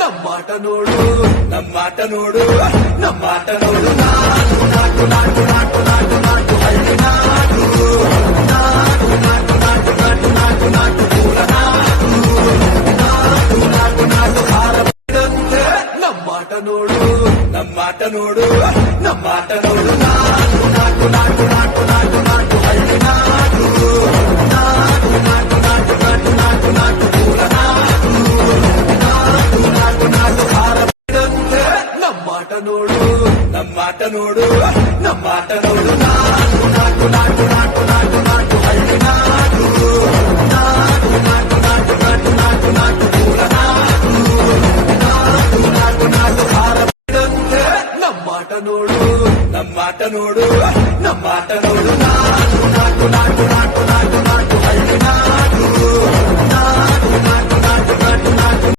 ನಮ್ಮಾಟ ನೋಡು ನಮ್ಮಾಟ ನೋಡು ನಮ್ಮಾಟ ನೋಡು ನಾಟು ನಾಟು ನಾಟು ನಾಟು ನಾಟು ನಾಟು ಹಳ್ಳಿ ನಾಟು ನಾಟು ನಾಟು ನಾಟು ನಾಟು ನಾಟು ನಾಟು ಪೂರ ನಾಟು ನಾಟು ನಾಟು ನಾಟು ಹಾರ ಬಿಡಂತೆ ನಮ್ಮಾಟ ನೋಡು ನಮ್ಮಾಟ ನೋಡು ನಮ್ಮಾಟ ನೋಡು ನಾಟು ನಾಟು ನಾಟು ನಾಟು ನಾಟು ನಾಟು ಹಳ್ಳಿ ನಾಟು ನಾಟು ನಾಟು ನಾಟು ನಾಟು ನಾಟು ನಾಟು ಪೂರ ನಾಟು ನಾಟು ನಾಟು ನಾಟು ಹಾರ ಬಿಡಂತೆ ನಮ್ಮಾಟ ನೋಡು ನಮ್ಮಾಟ ನೋಡು ನಮ್ಮಾಟ ನೋಡು ನಾಟು ನಾಟು ನಾಟು ನಾಟು ನಾಟು ನಾಟು ಹಳ್ಳಿ ನಾಟು ನಾಟು ನಾಟು ನಾಟು ನಾಟು ನಾಟು ನಾಟು ಪೂರ ನಾಟು ನಾಟು ನಾಟು ನಾಟು ಹಾರ ಬಿಡಂತೆ ನಮ್ಮಾಟ ನೋಡು ನಮ್ಮಾಟ ನೋಡು ನಮ್ಮಾಟ ನೋಡು ನಾಟು ನಾಟು ನಾಟು ನಾಟು